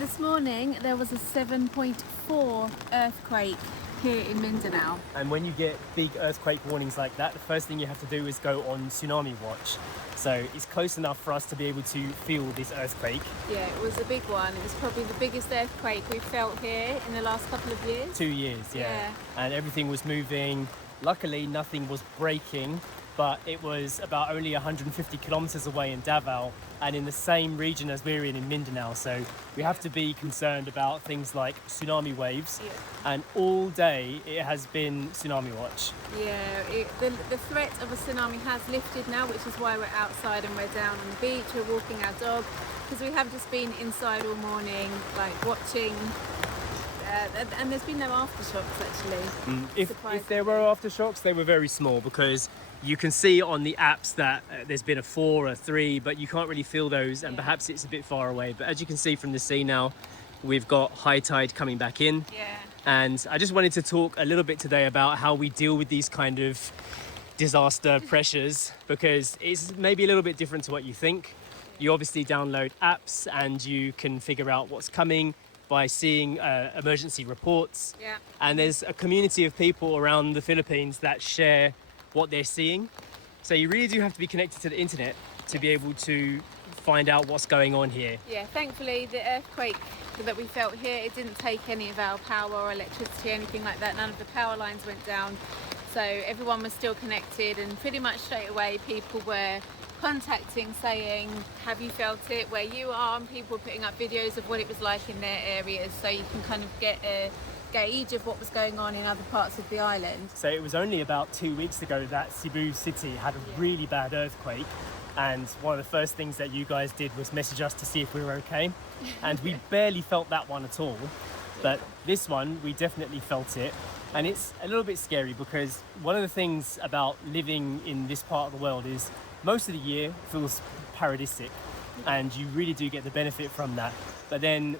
this morning there was a 7.4 earthquake here in Mindanao. And when you get big earthquake warnings like that, the first thing you have to do is go on Tsunami watch. So it's close enough for us to be able to feel this earthquake. Yeah, it was a big one. It was probably the biggest earthquake we've felt here in the last couple of years. 2 years, yeah. And everything was moving. Luckily, nothing was breaking, but it was about only 150 kilometers away in Davao and in the same region as we're in Mindanao. So we have to be concerned about things like tsunami waves. Yeah. And all day it has been tsunami watch. Yeah, the threat of a tsunami has lifted now, which is why we're outside and we're down on the beach. We're walking our dog because we have just been inside all morning, like watching. And there's been no aftershocks actually. If there were aftershocks, they were very small because you can see on the apps that there's been a 4 or a 3, but you can't really feel those, and perhaps it's a bit far away. But as you can see from the sea now, we've got high tide coming back in. Yeah. And I just wanted to talk a little bit today about how we deal with these kind of disaster pressures, because it's maybe a little bit different to what you think. You obviously download apps and you can figure out what's coming by seeing emergency reports. Yeah. And there's a community of people around the Philippines that share what they're seeing. So you really do have to be connected to the internet to be able to find out what's going on here. Yeah, thankfully the earthquake that we felt here, it didn't take any of our power or electricity or anything like that. None of the power lines went down. So everyone was still connected, and pretty much straight away people were contacting saying, have you felt it where you are? And people were putting up videos of what it was like in their areas, so you can kind of get a gauge of what was going on in other parts of the island. So it was only about 2 weeks ago that Cebu City had a really bad earthquake, and one of the first things that you guys did was message us to see if we were okay, and we barely felt that one at all. But this one, we definitely felt it. And it's a little bit scary because one of the things about living in this part of the world is most of the year feels paradisic, and you really do get the benefit from that. But then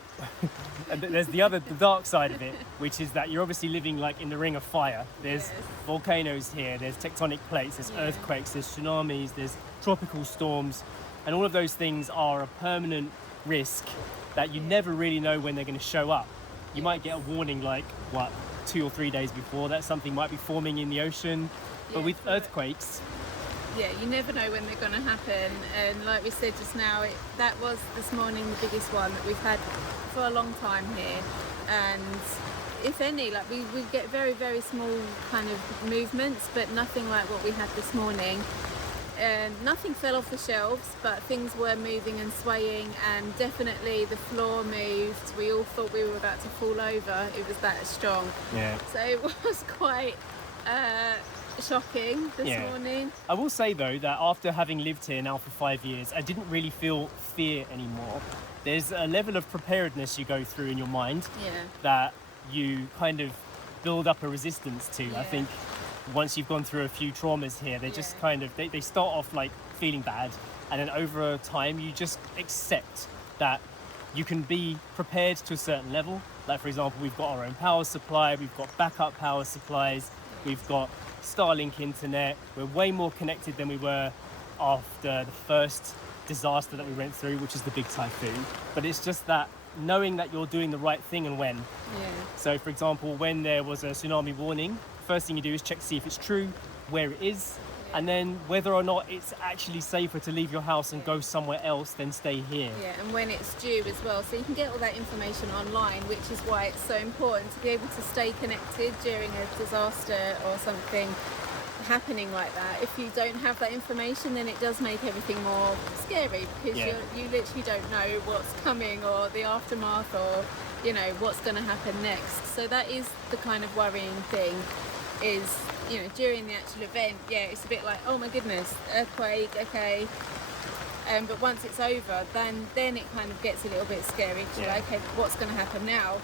there's the dark side of it, which is that you're obviously living like in the ring of fire. There's volcanoes here, there's tectonic plates, there's earthquakes, there's tsunamis, there's tropical storms, and all of those things are a permanent risk that you never really know when they're going to show up. You might get a warning like, 2 or 3 days before that something might be forming in the ocean. But with earthquakes, you never know when they're going to happen. And like we said just now, that was this morning the biggest one that we've had for a long time here. And if any, like we get very, very small kind of movements, but nothing like what we had this morning. And nothing fell off the shelves, but things were moving and swaying, and definitely the floor moved. We all thought we were about to fall over. It was that strong. yeah. So it was quite shocking this morning. I will say though that after having lived here now for 5 years, I didn't really feel fear anymore. There's a level of preparedness you go through in your mind that you kind of build up a resistance to. I think once you've gone through a few traumas here, they just kind of they start off like feeling bad, and then over time you just accept that you can be prepared to a certain level. Like for example, we've got our own power supply, we've got backup power supplies, we've got Starlink internet. We're way more connected than we were after the first disaster that we went through, which is the big typhoon. But it's just that knowing that you're doing the right thing and when. So for example, when there was a tsunami warning, first thing you do is check to see if it's true, where it is, and then whether or not it's actually safer to leave your house and go somewhere else than stay here. And when it's due as well. So you can get all that information online, which is why it's so important to be able to stay connected during a disaster or something happening like that. If you don't have that information, then it does make everything more scary, because you literally don't know what's coming or the aftermath, or you know what's going to happen next. So that is the kind of worrying thing, is during the actual event, it's a bit like, oh my goodness, earthquake, okay. But once it's over, then it kind of gets a little bit scary. Like, okay, what's going to happen now?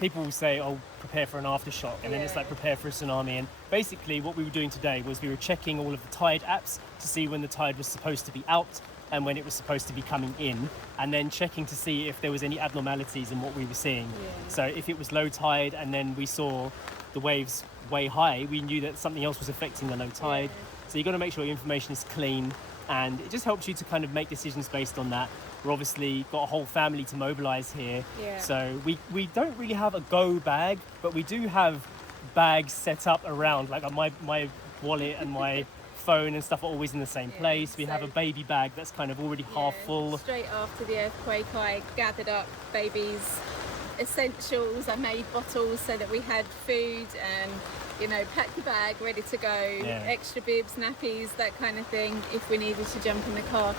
People will say, oh, prepare for an aftershock, and then it's like prepare for a tsunami. And basically what we were doing today was we were checking all of the tide apps to see when the tide was supposed to be out and when it was supposed to be coming in, and then checking to see if there was any abnormalities in what we were seeing. So if it was low tide and then we saw the waves way high, we knew that something else was affecting the low tide. So you got to make sure your information is clean, and it just helps you to kind of make decisions based on that. we're obviously got a whole family to mobilize here. Yeah. So we don't really have a go bag, but we do have bags set up around, like my wallet and my phone and stuff are always in the same place. We have a baby bag that's kind of already half full. Straight after the earthquake, I gathered up baby's essentials. I made bottles so that we had food and, you know, packed the bag ready to go. Extra bibs, nappies, that kind of thing if we needed to jump in the car.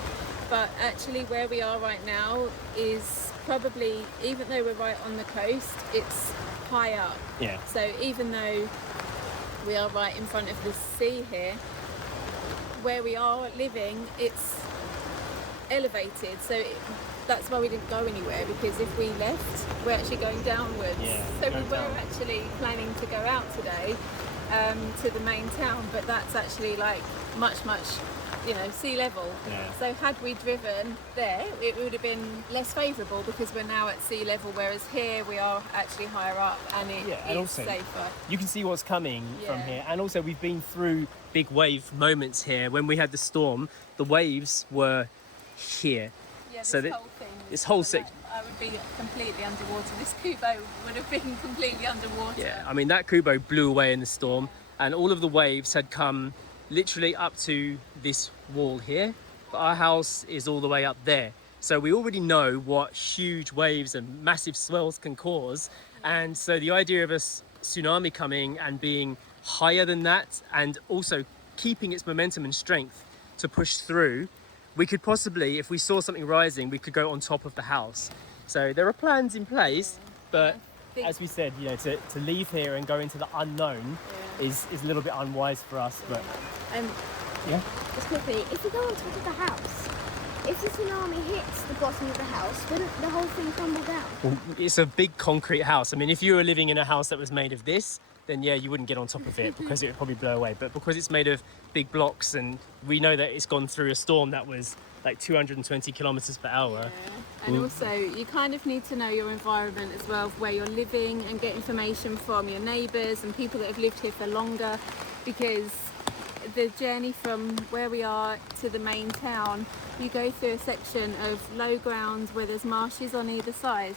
But actually where we are right now is probably, even though we're right on the coast, it's high up. So even though we are right in front of the sea here, where we are living, it's elevated, so that's why we didn't go anywhere, because if we left, we're actually going downwards. So we were actually planning to go out today to the main town, but that's actually like much, you know, sea level. So had we driven there, it would have been less favourable, because we're now at sea level, whereas here we are actually higher up, and it and is also, safer. You can see what's coming from here, and also we've been through big wave moments here. When we had the storm, the waves were here. So this whole section, I would be completely underwater. This kubo would have been completely underwater. I mean, that kubo blew away in the storm, and all of the waves had come literally up to this wall here, but our house is all the way up there. So we already know what huge waves and massive swells can cause. And so the idea of a tsunami coming and being higher than that, and also keeping its momentum and strength to push through, we could possibly, if we saw something rising, we could go on top of the house. So there are plans in place, but as we said, you know, to leave here and go into the unknown is a little bit unwise for us. But just quickly, if we go on top of the house, if the tsunami hits the bottom of the house, wouldn't the whole thing crumble down? Well, it's a big concrete house. I mean, if you were living in a house that was made of this, then you wouldn't get on top of it, because it would probably blow away. But because it's made of big blocks, and we know that it's gone through a storm that was like 220 kilometers per hour. And also, you kind of need to know your environment as well, where you're living, and get information from your neighbours and people that have lived here for longer, because the journey from where we are to the main town, you go through a section of low ground where there's marshes on either side,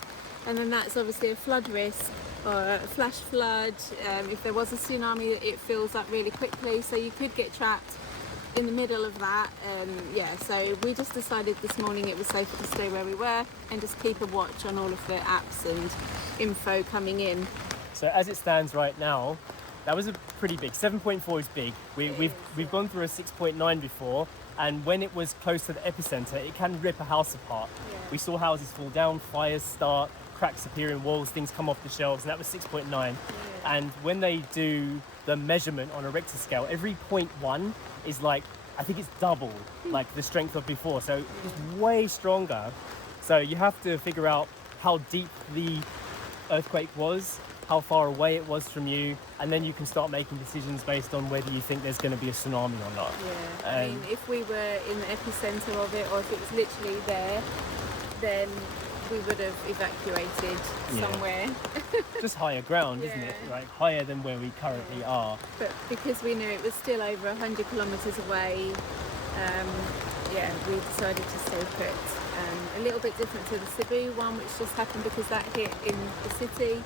and then that's obviously a flood risk, or a flash flood. If there was a tsunami, it fills up really quickly, so you could get trapped in the middle of that. So we just decided this morning it was safer to stay where we were and just keep a watch on all of the apps and info coming in. So as it stands right now, that was a pretty big 7.4 is big. We've gone through a 6.9 before, and when it was close to the epicenter, it can rip a house apart. We saw houses fall down, fires start, cracks appear in walls, things come off the shelves, and that was 6.9. And when they do the measurement on a Richter scale, every 0.1 is like, I think it's double like the strength of before, so it's way stronger. So you have to figure out how deep the earthquake was, how far away it was from you, and then you can start making decisions based on whether you think there's going to be a tsunami or not. I mean, if we were in the epicenter of it, or if it was literally there, then we would have evacuated somewhere. Just higher ground, isn't it? Like higher than where we currently are. But because we knew it was still over 100 kilometres away, we decided to stay put. A little bit different to the Cebu one, which just happened because that hit in the city,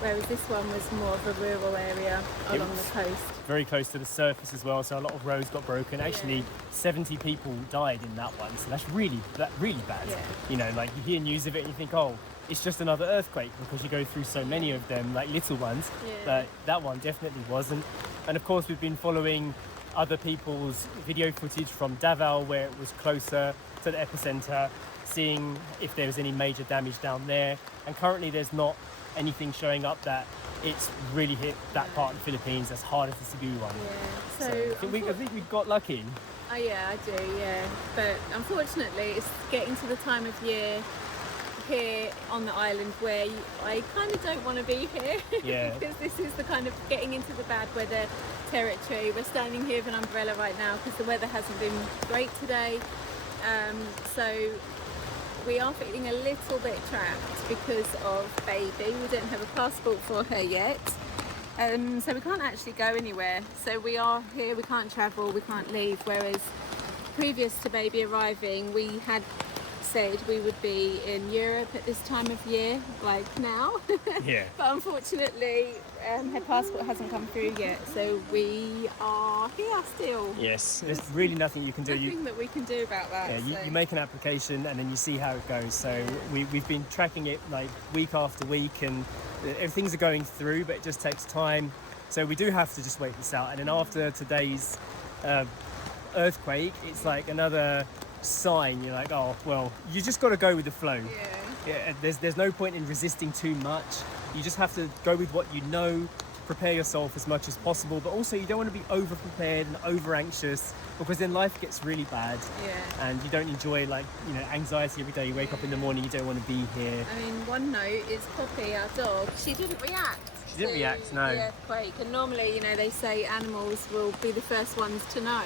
whereas this one was more of a rural area along the coast. Very close to the surface as well, so a lot of roads got broken. Actually, 70 people died in that one, so that's really bad. You know, like you hear news of it and you think, oh, it's just another earthquake, because you go through so many of them, like little ones. But that one definitely wasn't. And of course, we've been following other people's video footage from Davao, where it was closer to the epicenter, seeing if there was any major damage down there. And currently there's not anything showing up that it's really hit that part of the Philippines as hard as the Cebu one. So I think we got lucky. Oh yeah, I do, but unfortunately it's getting to the time of year here on the island where I kind of don't want to be here. Because this is the kind of getting into the bad weather territory. We're standing here with an umbrella right now because the weather hasn't been great today, so we are feeling a little bit trapped because of baby. We don't have a passport for her yet, so we can't actually go anywhere. So we are here, we can't travel, we can't leave, whereas previous to baby arriving we had said we would be in Europe at this time of year, like now. Yeah. But unfortunately, her passport hasn't come through yet, so we are here still. Yes, there's really nothing you can do. Nothing that we can do about that. Yeah, you make an application and then you see how it goes. So we've been tracking it like week after week, and things are going through, but it just takes time. So we do have to just wait this out. And then after today's earthquake, it's like another sign. You're like, oh well, you just got to go with the flow. Yeah, there's no point in resisting too much. You just have to go with what you know, prepare yourself as much as possible, but also you don't want to be over prepared and over anxious, because then life gets really bad. And you don't enjoy, like, you know, anxiety every day. You wake up in the morning, you don't want to be here. I mean, one note is Poppy, our dog, she didn't react. She didn't react, no. The earthquake, and normally, you know, they say animals will be the first ones to know.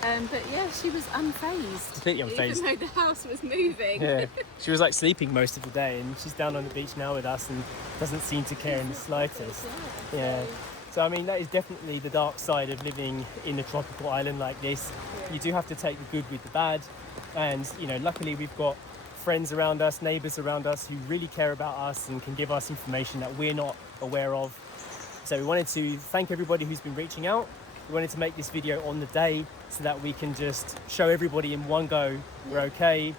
But yeah, she was unfazed. Completely unfazed. Even though the house was moving. Yeah, she was like sleeping most of the day, and she's down on the beach now with us and doesn't seem to care in the slightest. Yeah. So I mean, that is definitely the dark side of living in a tropical island like this. You do have to take the good with the bad, and you know, luckily we've got friends around us, neighbours around us who really care about us and can give us information that we're not aware of. So we wanted to thank everybody who's been reaching out. We wanted to make this video on the day so that we can just show everybody in one go we're okay.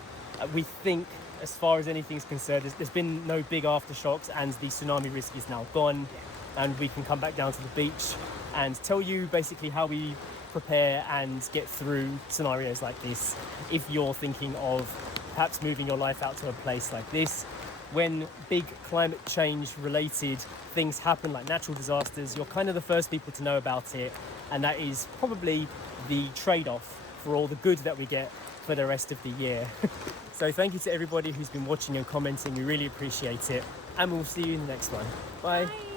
We think, as far as anything's concerned, there's been no big aftershocks, and the tsunami risk is now gone, and we can come back down to the beach and tell you basically how we prepare and get through scenarios like this if you're thinking of perhaps moving your life out to a place like this. When big climate change related things happen, like natural disasters, you're kind of the first people to know about it, and that is probably the trade-off for all the good that we get for the rest of the year. So thank you to everybody who's been watching and commenting. We really appreciate it, and we'll see you in the next one. Bye.